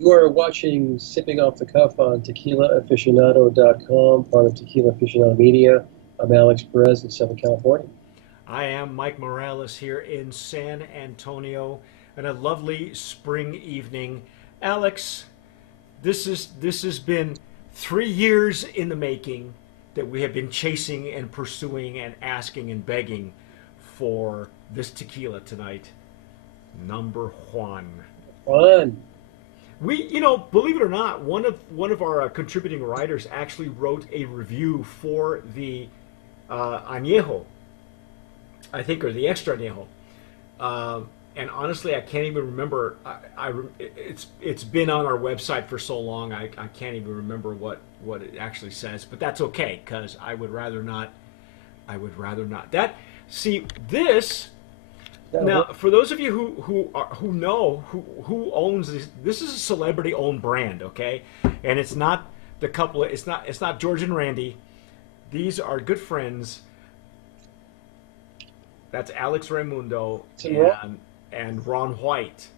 You are watching Sipping Off the Cuff on TequilaAficionado.com, part of Tequila Aficionado Media. I'm Alex Perez in Southern California. I am Mike Morales here in San Antonio on a lovely spring evening. Alex, this has been 3 years in the making that we have been chasing and pursuing and asking and begging for this tequila tonight. Number one. Fun. Believe it or not, one of our contributing writers actually wrote a review for the añejo, I think, or the extra añejo. And honestly, I can't even remember. It's been on our website for so long, I can't even remember what it actually says. But that's okay, because I would rather not. I would rather not. That see this. Now, for those of you who know who owns this, this is a celebrity owned brand, okay, and it's not the couple. It's not George and Randy. These are good friends. That's Alex Raimundo and Ron White.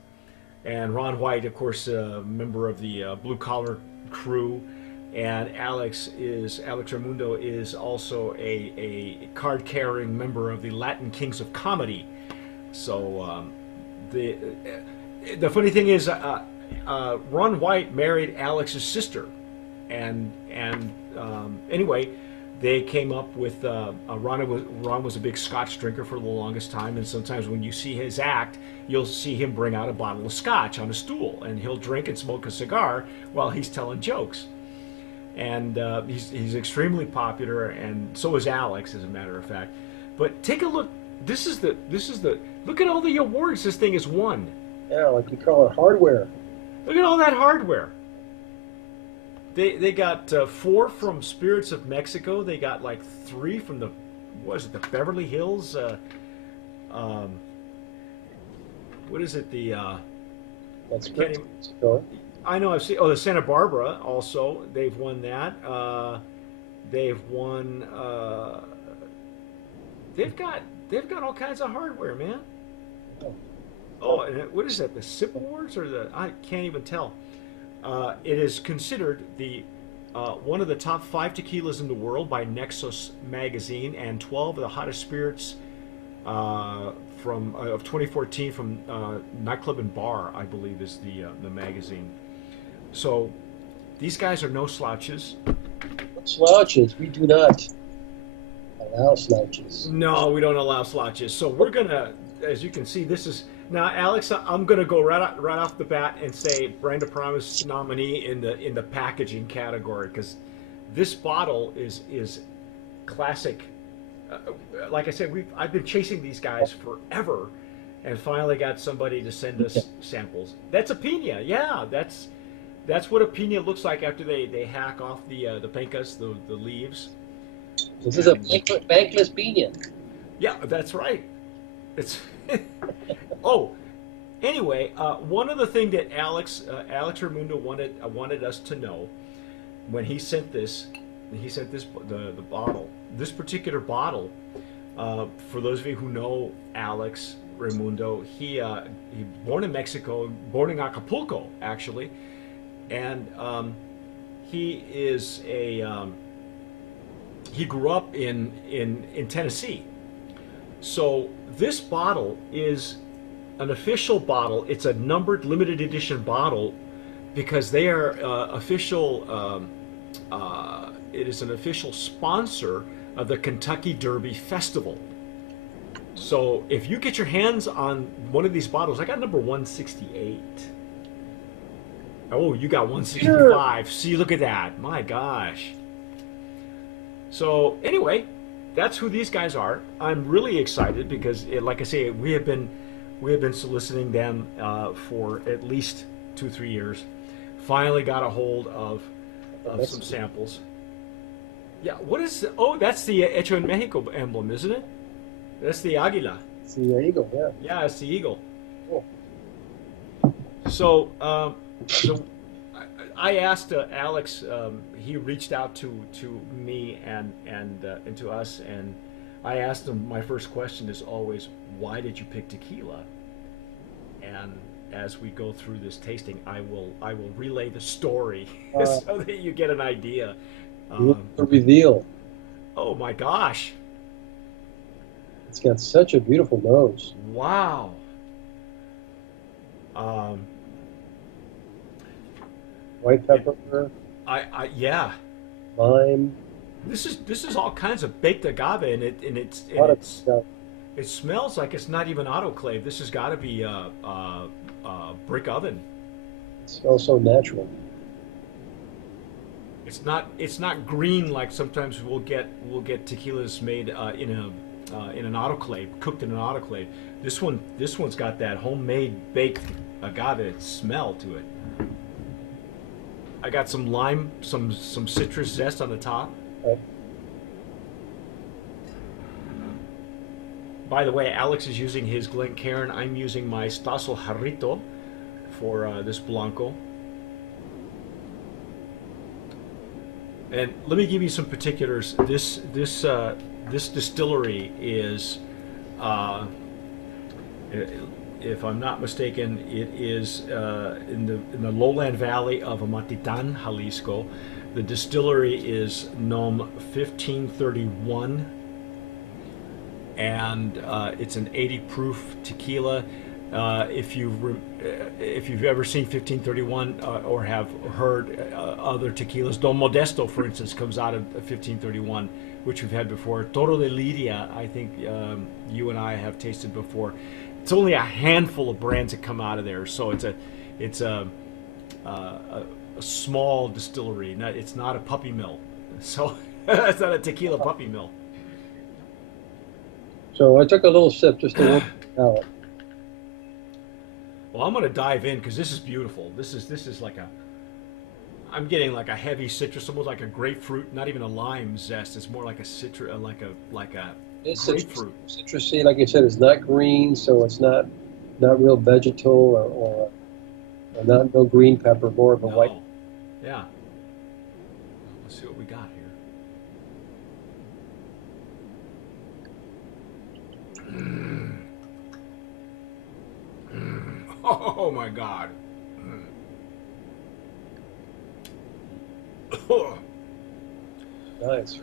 And Ron White, of course, a member of the Blue Collar Crew. And Alex Raimundo is also a card carrying member of the Latin Kings of Comedy. So the funny thing is, Ron White married Alex's sister, and anyway, they came up with Ron was a big Scotch drinker for the longest time, and sometimes when you see his act, you'll see him bring out a bottle of Scotch on a stool, and he'll drink and smoke a cigar while he's telling jokes. And he's extremely popular, and so is Alex, as a matter of fact. But take a look. This is the look at all the awards this thing has won. Yeah, like you call it hardware. Look at all that hardware. They got 4 from Spirits of Mexico. They got like 3 from the Beverly Hills. What is it? That's great. Mexico. I know I've seen. Oh, the Santa Barbara also. They've won that. They've won. They've got all kinds of hardware, man. Oh, and what is that? The SIP Awards or I can't even tell. It is considered the one of the top 5 tequilas in the world by Nexos magazine, and 12 of the hottest spirits from of 2014 from Nightclub and Bar, I believe, is the magazine. So these guys are no slouches. Slouches. We do not allow slouches. No, we don't allow slouches. So we're gonna, as you can see, this is now, Alex. I'm gonna go right off the bat and say Brand of Promise nominee in the packaging category, because this bottle is classic. Like I said, I've been chasing these guys forever, and finally got somebody to send us samples. That's a pina. Yeah, that's what a pina looks like after they hack off the pencas, the leaves. This is a bankless pina. Yeah, that's right. It's oh, anyway, one of the things that Alex Raimundo wanted us to know when he sent this the bottle, this particular bottle. For those of you who know Alex Raimundo, he born in Mexico, born in Acapulco actually, and he is he grew up in Tennessee. So this bottle is an official bottle. It's a numbered limited edition bottle because they are official. It is an official sponsor of the Kentucky Derby Festival. So if you get your hands on one of these bottles, I got number 168. Oh, you got 165. See, look at that. My gosh. So anyway, that's who these guys are. I'm really excited because, like I say, we have been soliciting them for at least 2-3 years. Finally got a hold of some samples. Yeah, what is? Oh, that's the Hecho en Mexico emblem, isn't it? That's the águila. It's the eagle, yeah. Yeah, it's the eagle. Cool. So I asked Alex. He reached out to me and to us, and I asked him. My first question is always, "Why did you pick tequila?" And as we go through this tasting, I will relay the story Uh, so that you get an idea. the Um, reveal. oh my gosh! It's got such a beautiful nose. Wow. Um, White it, pepper, yeah. lime, This is all kinds of baked agave, a lot of stuff. it smells like it's not even autoclave. This has got to be brick oven. It smells so natural. It's not green like sometimes we'll get tequilas made in an autoclave, cooked in an autoclave. This one's got that homemade baked agave smell to it. I got some lime, some citrus zest on the top. Right? By the way, Alex is using his Glencairn. I'm using my Stasel Jarrito for this Blanco. And let me give you some particulars. This distillery is, if I'm not mistaken, it is in the lowland valley of Amatitan, Jalisco. The distillery is NOM 1531, and it's an 80 proof tequila. If you've ever seen 1531 or have heard other tequilas, Don Modesto, for instance, comes out of 1531, which we've had before. Toro de Lidia, I think you and I have tasted before. It's only a handful of brands that come out of there, so it's a small distillery. It's not a puppy mill, so it's not a tequila puppy mill. So I took a little sip just to work it out. Well, I'm going to dive in because this is beautiful. This is like I'm getting like a heavy citrus, almost like a grapefruit, not even a lime zest. It's more like a citrus, like a It's grapefruit. citrusy, like you said, it's not green, so it's not real vegetal or not no green pepper, more of a white. No. Yeah. Let's see what we got here. Oh my God. Nice.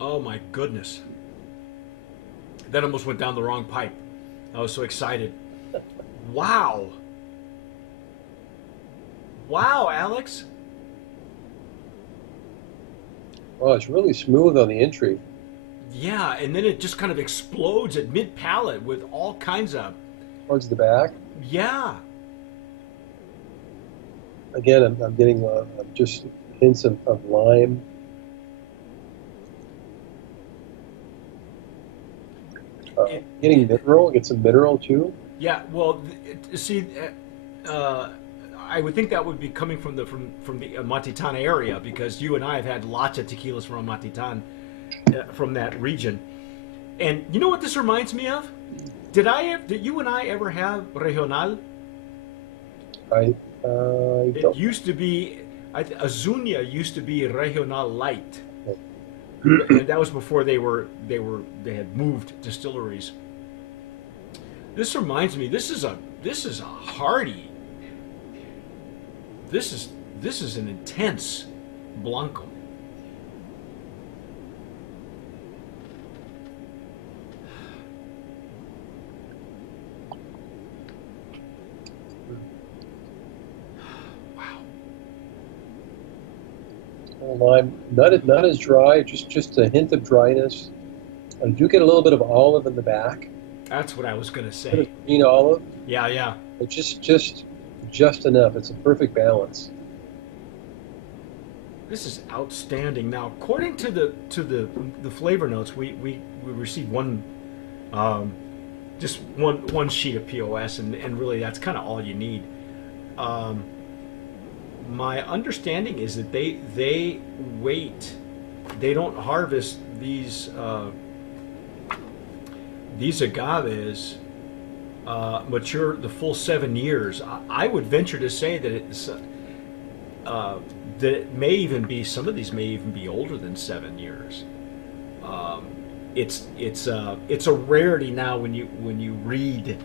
Oh my goodness. That almost went down the wrong pipe. I was so excited. Wow. Wow, Alex. Oh, it's really smooth on the entry. Yeah, and then it just kind of explodes at mid palate with all kinds of. Towards the back. Yeah. Again, I'm getting just hints of lime. Getting mineral. Get some mineral too. Yeah. Well, see, I would think that would be coming from the Matitan area, because you and I have had lots of tequilas from Matitan, from that region. And you know what this reminds me of? Did you and I ever have Regional? It used to be, Azuñia used to be Regional Light, and that was before they had moved distilleries. This reminds me. This is a hearty. This is an intense Blanco. Lime, not as dry, just a hint of dryness. I do get a little bit of olive in the back. That's what I was gonna Bit say. of green olive, Yeah, yeah. but just enough. It's a perfect balance. This is outstanding. Now, according to the flavor notes, we received one, just one sheet of POS, and really that's kind of all you need. My understanding is that they wait. They don't harvest these agaves mature the full 7 years. I would venture to say that it's that it may even be, some of these may even be older than 7 years. It's a rarity now when you read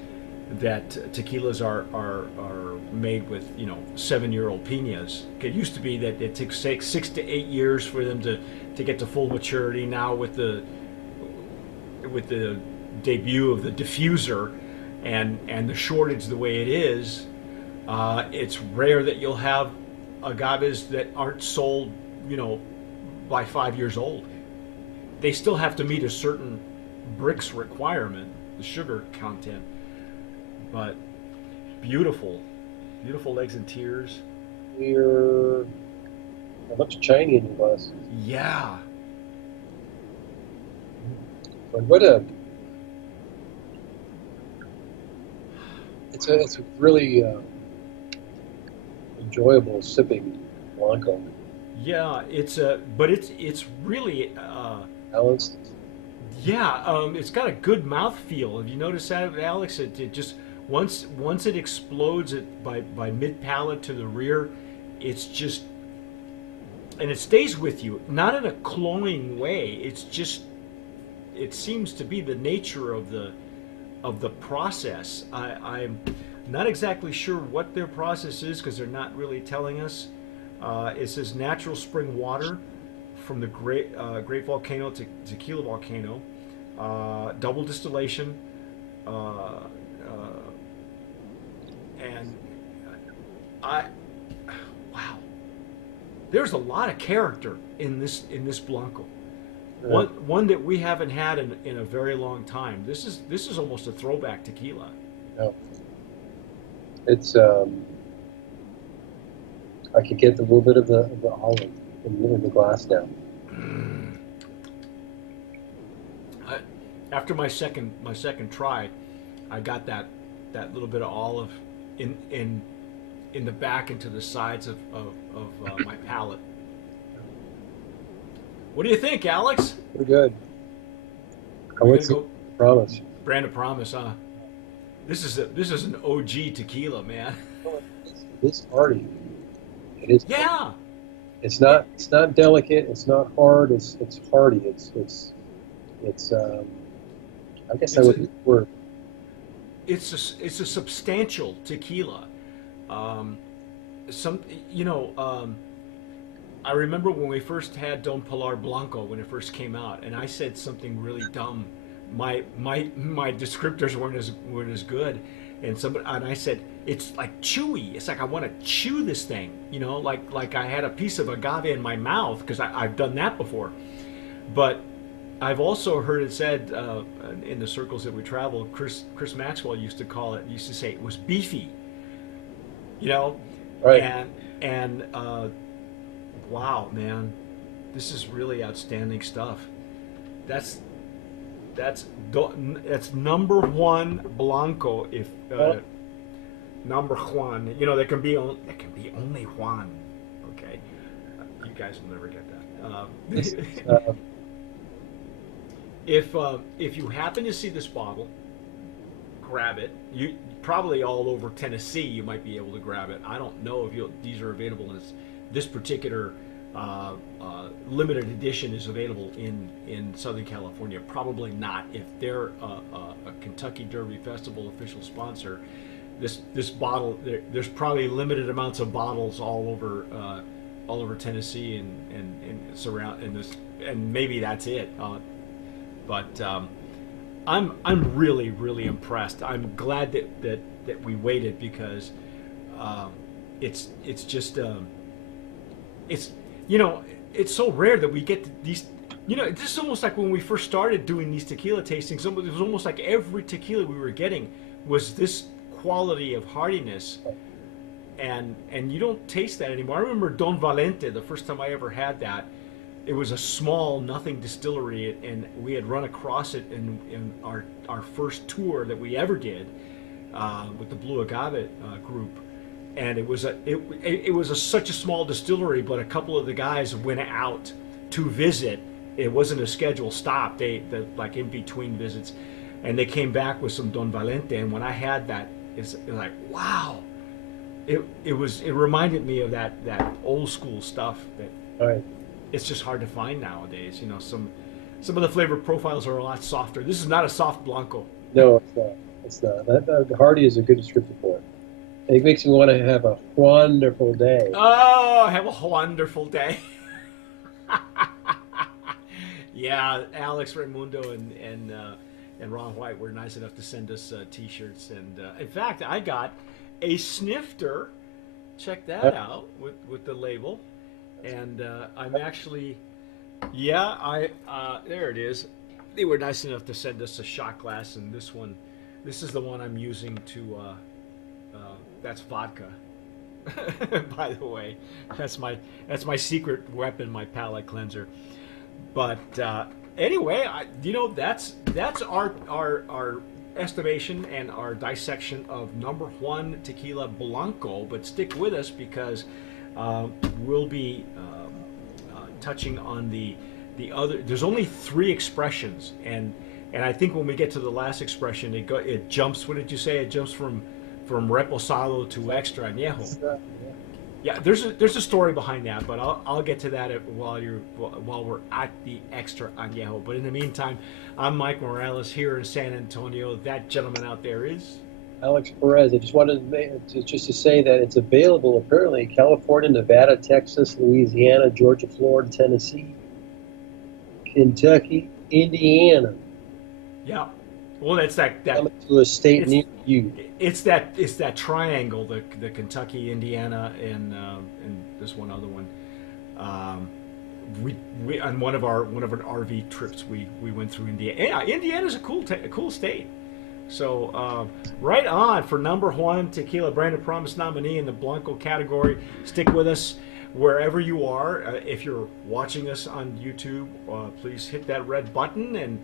that tequilas are made with 7-year-old piñas. It used to be that it took 6 to 8 years for them to get to full maturity. Now with the debut of the diffuser and the shortage the way it is, it's rare that you'll have agaves that aren't sold, by 5 years old. They still have to meet a certain bricks requirement, the sugar content, but beautiful, beautiful legs and tears. You're a bunch of shiny in your glass. Yeah. But what a it's a really enjoyable sipping Blanco. Yeah, but it's really Balanced. yeah, it's got a good mouth feel. Have you noticed that, Alex? It just once it explodes by mid palate to the rear, it's just, and it stays with you, not in a cloying way. It's just, it seems to be the nature of the process. I'm not exactly sure what their process is because they're not really telling us. It says natural spring water from the Great Volcano to Tequila Volcano, double distillation, and wow, there's a lot of character in this Blanco. Yeah. One that we haven't had in a very long time. This is almost a throwback tequila. Yeah. It's I could get a little bit of the olive in the glass now. After my second try, I got that little bit of olive in the back and to the sides of my palate. What do you think, Alex? Pretty good. I We're would gonna go promise. Brand of Promise, huh? This is an OG tequila, man. It's hearty. It is. Yeah. It's not delicate. It's not hard. It's hearty. It's I guess I would use the word. It's a substantial tequila. Some I remember when we first had Don Pilar Blanco when it first came out, and I said something really dumb. My descriptors weren't as good, and I said it's like chewy. It's like I want to chew this thing, like I had a piece of agave in my mouth because I've done that before. But I've also heard it said in the circles that we travel. Chris Maxwell used to say it was beefy, Right. and wow, man, this is really outstanding stuff. That's number one Blanco. If number Juan, there can be only Juan. Okay, you guys will never get that. If you happen to see this bottle, grab it. You probably all over Tennessee you might be able to grab it. I don't know if these are available as this particular limited edition is available in Southern California. Probably not. If they're a Kentucky Derby Festival official sponsor, this bottle there's probably limited amounts of bottles all over Tennessee and surround and maybe that's it. But I'm really, really impressed. I'm glad that we waited because it's just it's so rare that we get these. This is almost like when we first started doing these tequila tastings. It was almost like every tequila we were getting was this quality of hardiness, and you don't taste that anymore. I remember Don Valente, the first time I ever had that. It was a small, nothing distillery, and we had run across it in our first tour that we ever did with the Blue Agave group. And it was such a small distillery, but a couple of the guys went out to visit. It wasn't a scheduled stop. They like in between visits, and they came back with some Don Valente. And when I had that, it's like wow. It reminded me of that old school stuff that. Right. It's just hard to find nowadays. Some of the flavor profiles are a lot softer. This is not a soft Blanco. No, it's not. It's not. Hardy is a good descriptor for it. It makes me want to have a wonderful day. Oh, have a wonderful day. Yeah, Alex Raimundo and Ron White were nice enough to send us T-shirts, and in fact, I got a snifter. Check that out with the label, and I'm actually, yeah, there it is. They were nice enough to send us a shot glass, and this is the one I'm using to. That's vodka. By the way, that's my secret weapon, my palate cleanser. But anyway, that's our estimation and our dissection of number one tequila Blanco. But stick with us because we'll be touching on the other. There's only three expressions, and I think when we get to the last expression, it jumps. What did you say? It jumps from reposado to extra añejo. Yeah, there's a story behind that, but I'll get to that while we're at the extra añejo. But in the meantime, I'm Mike Morales here in San Antonio. That gentleman out there is Alex Perez. I just wanted to say that it's available apparently in California, Nevada, Texas, Louisiana, Georgia, Florida, Tennessee, Kentucky, Indiana. Yeah. Well, that's that coming to a state near you. It's that triangle, the Kentucky, Indiana, and this one other one. We on one of our RV trips we went through Indiana. Yeah, Indiana's a cool state. So right on for number one tequila Brandon Promise nominee in the Blanco category. Stick with us wherever you are. If you're watching us on YouTube, please hit that red button and.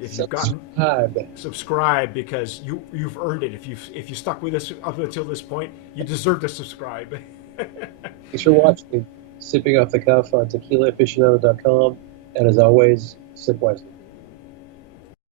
If you've gotten subscribe because you've earned it. If you stuck with us up until this point, you deserve to subscribe. Thanks for watching. Sipping off the cuff on tequilaaficionado.com, and as always, sip wisely.